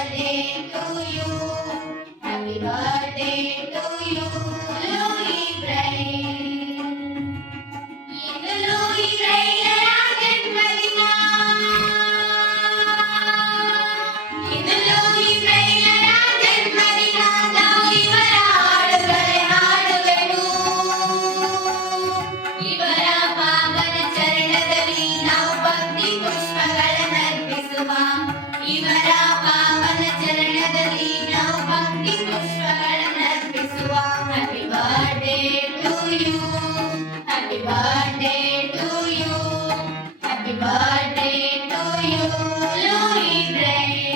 birthday to you. Happy birthday to you, Louis Braille. ಇದು Louis ಬ್ರೈಲರ ಜನ್ಮದಿನ. ಇದು Louis ಬ್ರೈಲರ ಜನ್ಮದಿನ. ನಾವು ಇವರ ಹಾಡುಗಳೇ ಹಾಡುವೆವು. ಇವರ ಪಾವನ ಚರಣದಲ್ಲಿ ನಾವು ಭಕ್ತಿ ಪುಷ್ಪಗಳನ್ನರ್ಪಿಸುವ. ಇವರ ಪಾವನ ಚರಣದಲ್ಲಿ ನಾವು ಭಕ್ತಿ ಪುಷ್ಪಗಳನ್ನರ್ಪಿಸುವ. Happy birthday to you. Happy birthday to you. Happy birthday to you, Louis Braille.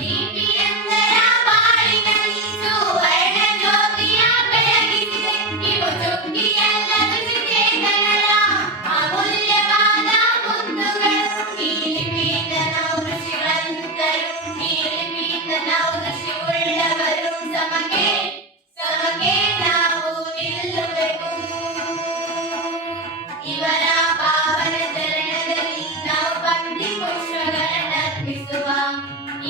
ಲಿಪಿಯಂದರ ಬಾಳಿನಲ್ಲಿ ಸುವರ್ಣ ಜ್ಯೋತಿಯ ಬೆಳಗಿಸಿದೆ. ಇವು ಚುಕ್ಕಿಯಲ್ಲ ಋಷಿಚೇತನರ ಅಮೂಲ್ಯವಾದ ಮುತ್ತುಗಳು. ನೀಲಿಪೀಠನವು ಋಷಿವಂತರು, ನೀಲಿಪೀಠನವು ಋಷಿಯುಳ್ಳವರು. ಸಮಕ್ಕೆ ನಾವು ನಿಲ್ಲುವೆವು. ಇವರ ಪಾವನ ಚರಣದಲ್ಲಿ ನಾವು ಭಕ್ತಿ ಪುಷ್ಪಗಳನ್ನರ್ಪಿಸುವ.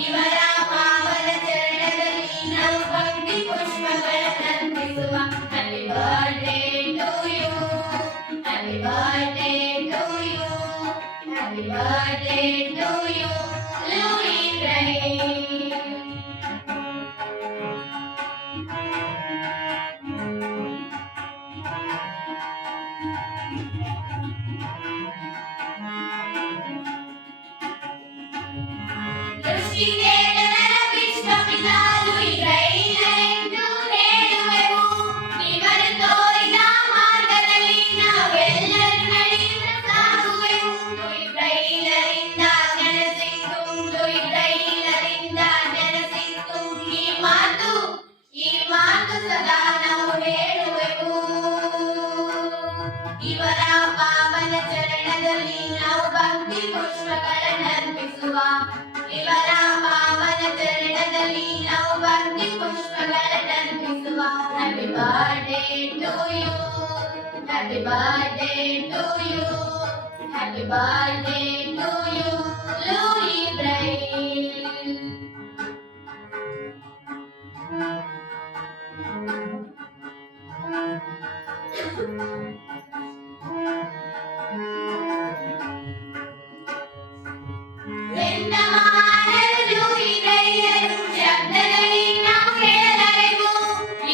ಇವರ ಪಾವನ ಚರಣದಲ್ಲಿ ನಾವು ಭಕ್ತಿ ಪುಷ್ಪಗಳನ್ನರ್ಪಿಸುವ. Happy birthday to you. Happy birthday to you. Happy birthday to you, Louis Braille. ಋಷಿಕೇತನರ ವಿಶ್ವಪಿತ ಲೂಯಿ ಬ್ರೈಲರೆಂದು ಹೇಳುವೆವು. ಇವರು ತೋರಿದ ಮಾರ್ಗದಲ್ಲಿ ನಾವೆಲ್ಲರೂ ನಡೆಯುತ್ತ ಸಾಗುವೆವು. ಲೂಯಿ ಬ್ರೈಲರಿಂದ ಜ್ಞಾನ ಸಿಕ್ಕು, ಲೂಯಿ ಬ್ರೈಲರಿಂದ ಜ್ಞಾನ ಸಿಕ್ಕು. ಈ ಮಾತು ಸದಾ ನಾವು ಹೇಳುವೆವು. ಇವರ ಪಾವನ ಚರಣದಲ್ಲಿ ನಾವು ಭಕ್ತಿ ಪುಷ್ಪಗಳನ್ನರ್ಪಿಸುವ. ಇವರ ಪಾವನ ಚರಣದಲ್ಲಿ ನಾವು ಭಕ್ತಿ ಪುಷ್ಪಗಳನ್ನರ್ಪಿಸುವ. Happy birthday to you. Happy birthday to you. Happy birthday to you, Louis Braille. ಎಂದಮಾನರು ಲೂಯಿ ಬ್ರೈಲರು ಶಬ್ದದಲ್ಲಿ ನಾವು ಹೇಳಲೆವು.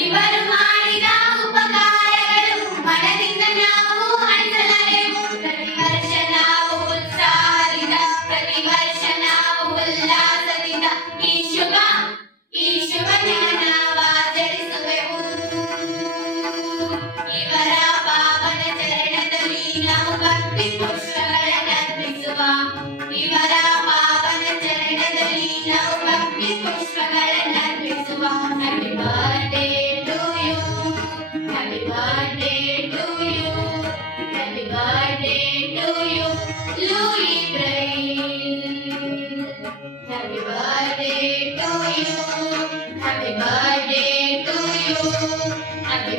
ಇವರು ಮಾಡಿದ ಉಪಕಾರಗಳು ಮನದಿಂದ ನಾವು ಅಳಿಸಲೆವು. ಪ್ರತಿ ವರ್ಷ ನಾವು ಉತ್ಸಾಹದಿಂದ, ಪ್ರತಿ ವರ್ಷ ನಾವು ಉಲ್ಲಾಸದಿಂದ ಈ ಶುಭ ದಿನವಾಚರಿಸುವೆವು. ಇವರ ಪಾವನ ಚರಣದಲ್ಲಿ ನಾವು ಭಕ್ತಿ ಪುಷ್ಪಗಳನ್ನರ್ಪಿಸುವ. ಇವರ ಪಾವನ ಚರಣದಲ್ಲಿ ನಾವು ಭಕ್ತಿ ಪುಷ್ಪಗಳನ್ನರ್ಪಿಸುವ. Happy birthday to you. Happy birthday to you. Happy birthday to you, Louis Braille. Happy birthday to you. Happy birthday to you. Happy